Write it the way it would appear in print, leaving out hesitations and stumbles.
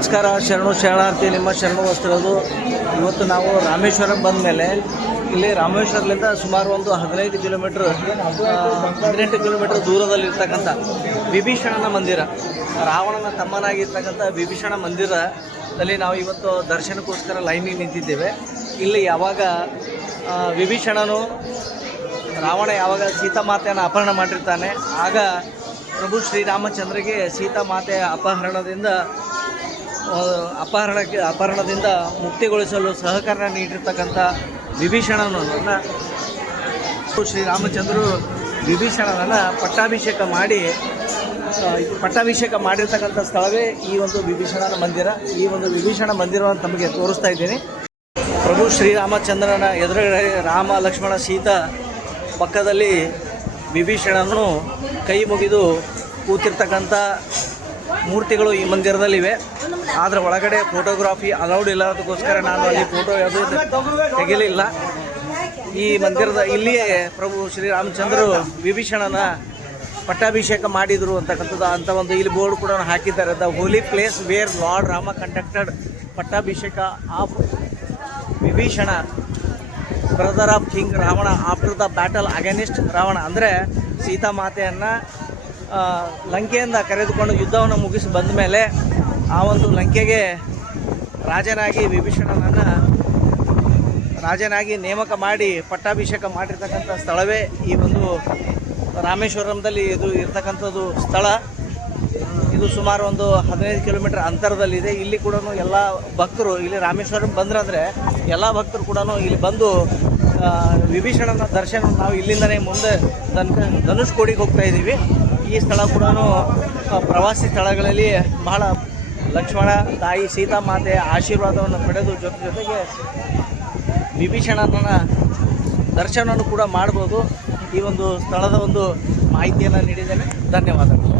ನಮಸ್ಕಾರ. ಶರಣು ಶರಣಾರ್ಥಿ. ನಿಮ್ಮ ಶರಣು ವಸ್ತ್ರದು. ಇವತ್ತು ನಾವು ರಾಮೇಶ್ವರಂ ಬಂದ ಮೇಲೆ ಇಲ್ಲಿ ರಾಮೇಶ್ವರದಿಂದ ಸುಮಾರು ಒಂದು 18 ಕಿಲೋಮೀಟರ್ ದೂರದಲ್ಲಿರ್ತಕ್ಕಂಥ ವಿಭೀಷಣನ ಮಂದಿರ, ರಾವಣನ ತಮ್ಮನಾಗಿರ್ತಕ್ಕಂಥ ವಿಭೀಷಣ ಮಂದಿರದಲ್ಲಿ ನಾವು ಇವತ್ತು ದರ್ಶನಕ್ಕೋಸ್ಕರ ಲೈನಿಗೆ ನಿಂತಿದ್ದೇವೆ. ಇಲ್ಲಿ ಯಾವಾಗ ವಿಭೀಷಣನು ರಾವಣ ಯಾವಾಗ ಸೀತಾಮಾತೆಯನ್ನು ಅಪಹರಣ ಮಾಡಿರ್ತಾನೆ, ಆಗ ಪ್ರಭು ಶ್ರೀರಾಮಚಂದ್ರಗೆ ಸೀತಾಮಾತೆಯ ಅಪಹರಣದಿಂದ ಮುಕ್ತಿಗೊಳಿಸಲು ಸಹಕಾರ ನೀಡಿರ್ತಕ್ಕಂಥ ವಿಭೀಷಣನನ್ನು ಶ್ರೀರಾಮಚಂದ್ರರು ವಿಭೀಷಣನನ್ನು ಪಟ್ಟಾಭಿಷೇಕ ಮಾಡಿರ್ತಕ್ಕಂಥ ಸ್ಥಳವೇ ಈ ಒಂದು ವಿಭೀಷಣನ ಮಂದಿರ. ಈ ಒಂದು ವಿಭೀಷಣ ಮಂದಿರವನ್ನು ತಮಗೆ ತೋರಿಸ್ತಾ ಇದ್ದೀನಿ. ಪ್ರಭು ಶ್ರೀರಾಮಚಂದ್ರನ ಎದುರುಗಡೆ ರಾಮ, ಲಕ್ಷ್ಮಣ, ಸೀತಾ, ಪಕ್ಕದಲ್ಲಿ ವಿಭೀಷಣನು ಕೈ ಮುಗಿದು ಕೂತಿರ್ತಕ್ಕಂಥ ಮೂರ್ತಿಗಳು ಈ ಮಂದಿರದಲ್ಲಿವೆ. ಆದರೆ ಒಳಗಡೆ ಫೋಟೋಗ್ರಾಫಿ ಅಲೌಡ್ ಇಲ್ಲದಕ್ಕೋಸ್ಕರ ನಾನು ಅಲ್ಲಿ ಫೋಟೋ ಯಾವುದೂ ತೆಗೆಯಲಿಲ್ಲ. ಈ ಮಂದಿರದ ಇಲ್ಲಿಯೇ ಪ್ರಭು ಶ್ರೀರಾಮಚಂದ್ರರು ವಿಭೀಷಣನ ಪಟ್ಟಾಭಿಷೇಕ ಮಾಡಿದರು ಅಂತ ಒಂದು ಇಲ್ಲಿ ಬೋರ್ಡ್ ಕೂಡ ಹಾಕಿದ್ದಾರೆ. The holy place where lord Rama conducted ಪಟ್ಟಾಭಿಷೇಕ of Vibhishana brother of king Ravana after the battle against Ravana. ಅಂದರೆ ಸೀತಾಮಾತೆಯನ್ನು ಲಂಕೆಯಿಂದ ಕರೆದುಕೊಂಡು ಯುದ್ಧವನ್ನು ಮುಗಿಸಿ ಬಂದ ಮೇಲೆ ಆ ಒಂದು ಲಂಕೆಗೆ ರಾಜನಾಗಿ ನೇಮಕ ಮಾಡಿ ಪಟ್ಟಾಭಿಷೇಕ ಮಾಡಿರ್ತಕ್ಕಂಥ ಸ್ಥಳವೇ ಈ ಒಂದು ರಾಮೇಶ್ವರಂದಲ್ಲಿ ಇದು ಇರ್ತಕ್ಕಂಥದ್ದು ಸ್ಥಳ. ಇದು ಸುಮಾರು ಒಂದು 15 ಕಿಲೋಮೀಟರ್ ಅಂತರದಲ್ಲಿದೆ. ಇಲ್ಲಿ ಕೂಡ ಎಲ್ಲ ಭಕ್ತರು ಇಲ್ಲಿ ರಾಮೇಶ್ವರಂ ಬಂದ್ರಂದರೆ ಎಲ್ಲ ಭಕ್ತರು ಕೂಡ ಇಲ್ಲಿ ಬಂದು ವಿಭೀಷಣನ ದರ್ಶನ ನಾವು ಇಲ್ಲಿಂದನೇ ಮುಂದೆ ಧನುಷ್ಕೋಡಿಗೆ ಹೋಗ್ತಾ ಇದ್ದೀವಿ. ಈ ಸ್ಥಳ ಕೂಡ ಪ್ರವಾಸಿ ಸ್ಥಳಗಳಲ್ಲಿ ಬಹಳ ಲಕ್ಷ್ಮಣ ತಾಯಿ ಸೀತಾಮಾತೆಯ ಆಶೀರ್ವಾದವನ್ನು ಪಡೆದು ಜೊತೆಗೆ ವಿಭೀಷಣನ ದರ್ಶನವನ್ನು ಕೂಡ ಮಾಡ್ಬೋದು. ಈ ಒಂದು ಸ್ಥಳದ ಒಂದು ಮಾಹಿತಿಯನ್ನು ನೀಡಿದ್ದೇನೆ. ಧನ್ಯವಾದಗಳು.